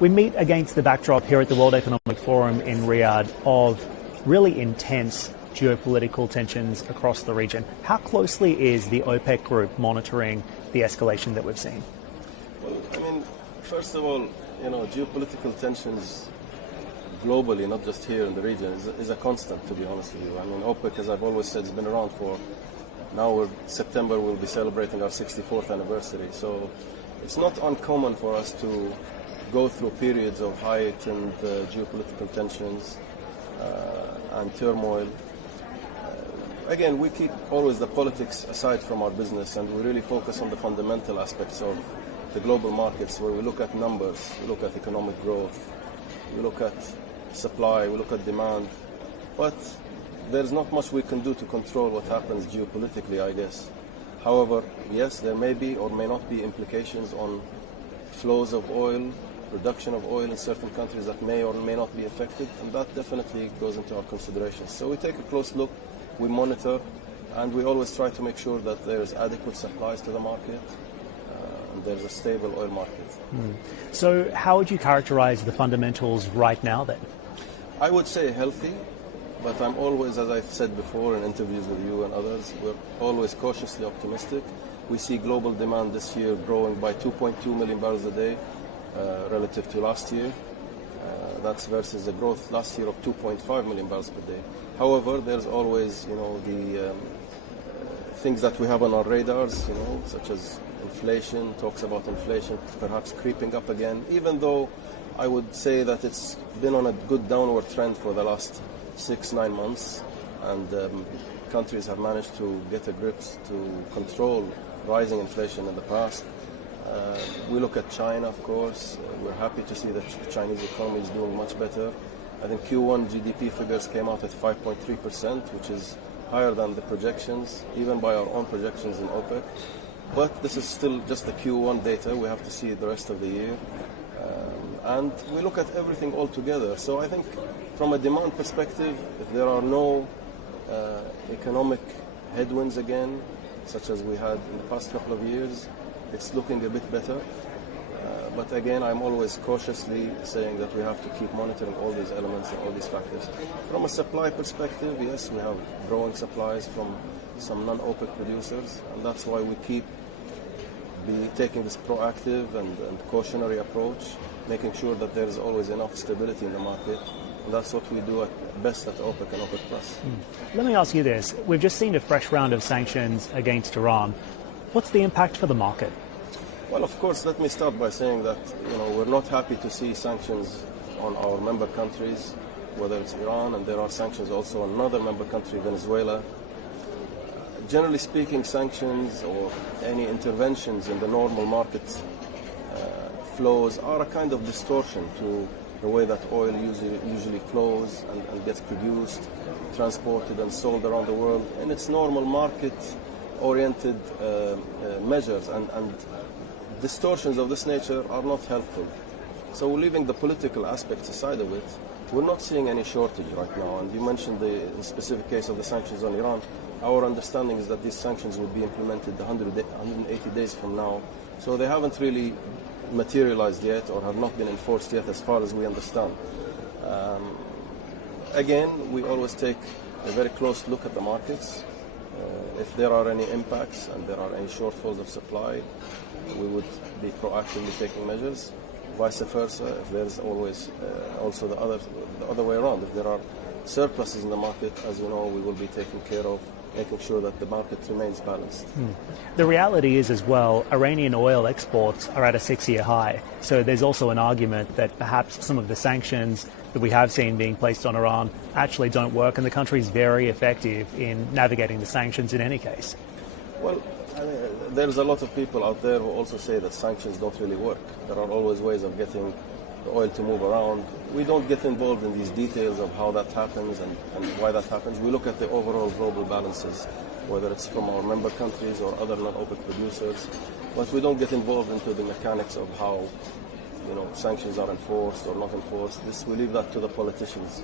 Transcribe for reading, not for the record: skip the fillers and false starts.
We meet against the backdrop here at the World Economic Forum in Riyadh of really intense geopolitical tensions across the region. How closely is the OPEC group monitoring the escalation that we've seen? Well, I mean, first of all, geopolitical tensions globally, not just here in the region, is a constant, to be honest with you. I mean, OPEC, as I've always said, has been around for, now September we'll be celebrating our 64th anniversary. So it's not uncommon for us to go through periods of heightened geopolitical tensions and turmoil. Again, we keep always the politics aside from our business, and we really focus on the fundamental aspects of the global markets, where we look at numbers, we look at economic growth, we look at supply, we look at demand. But there's not much we can do to control what happens geopolitically, I guess. However, yes, there may be or may not be implications on flows of oil, production of oil in certain countries that may or may not be affected, and that definitely goes into our considerations. So we take a close look, we monitor, and we always try to make sure that there is adequate supplies to the market and there's a stable oil market. So how would you characterize the fundamentals right now then? I would say healthy, but I'm always, as I've said before in interviews with you and others, we're always cautiously optimistic. We see global demand this year growing by 2.2 million barrels a day relative to last year. That's versus a growth last year of 2.5 million barrels per day. However, there's always, the things that we have on our radars, such as inflation, talks about inflation perhaps creeping up again, even though I would say that it's been on a good downward trend for the last 6-9 months, and countries have managed to get a grip to control rising inflation in the past. We look at China, of course. We're happy to see that the Chinese economy is doing much better. I think Q1 GDP figures came out at 5.3%, which is higher than the projections, even by our own projections in OPEC. But this is still just the Q1 data. We have to see the rest of the year. And we look at everything all together. So I think from a demand perspective, if there are no economic headwinds again, such as we had in the past couple of years, it's looking a bit better. But again, I'm always cautiously saying that we have to keep monitoring all these elements and all these factors. From a supply perspective, yes, we have growing supplies from some non-OPEC producers, and that's why we keep taking this proactive and cautionary approach, making sure that there is always enough stability in the market. And that's what we do at best at OPEC and OPEC+. Let me ask you this. We've just seen a fresh round of sanctions against Iran. What's the impact for the market? Well, of course, let me start by saying that we're not happy to see sanctions on our member countries, whether it's Iran, and there are sanctions also on another member country, Venezuela. Generally speaking, sanctions or any interventions in the normal market flows are a kind of distortion to the way that oil usually flows and gets produced, transported and sold around the world in its normal market-oriented measures, and distortions of this nature are not helpful. So leaving the political aspects aside of it, we're not seeing any shortage right now. And you mentioned the specific case of the sanctions on Iran. Our understanding is that these sanctions will be implemented 180 days from now. So they haven't really materialized yet or have not been enforced yet as far as we understand. Again, we always take a very close look at the markets. If there are any impacts and there are any shortfalls of supply, we would be proactively taking measures. Vice versa, if there's always also the other way around. If there are surpluses in the market, as you know, we will be taking care of making sure that the market remains balanced. The reality is as well, Iranian oil exports are at a 6-year high. So there's also an argument that perhaps some of the sanctions that we have seen being placed on Iran actually don't work, and the country is very effective in navigating the sanctions in any case. Well, there's a lot of people out there who also say that sanctions don't really work. There are always ways of getting the oil to move around. We don't get involved in these details of how that happens and why that happens. We look at the overall global balances, whether it's from our member countries or other non-OPEC producers, but we don't get involved into the mechanics of how sanctions are enforced or not enforced. We leave that to the politicians.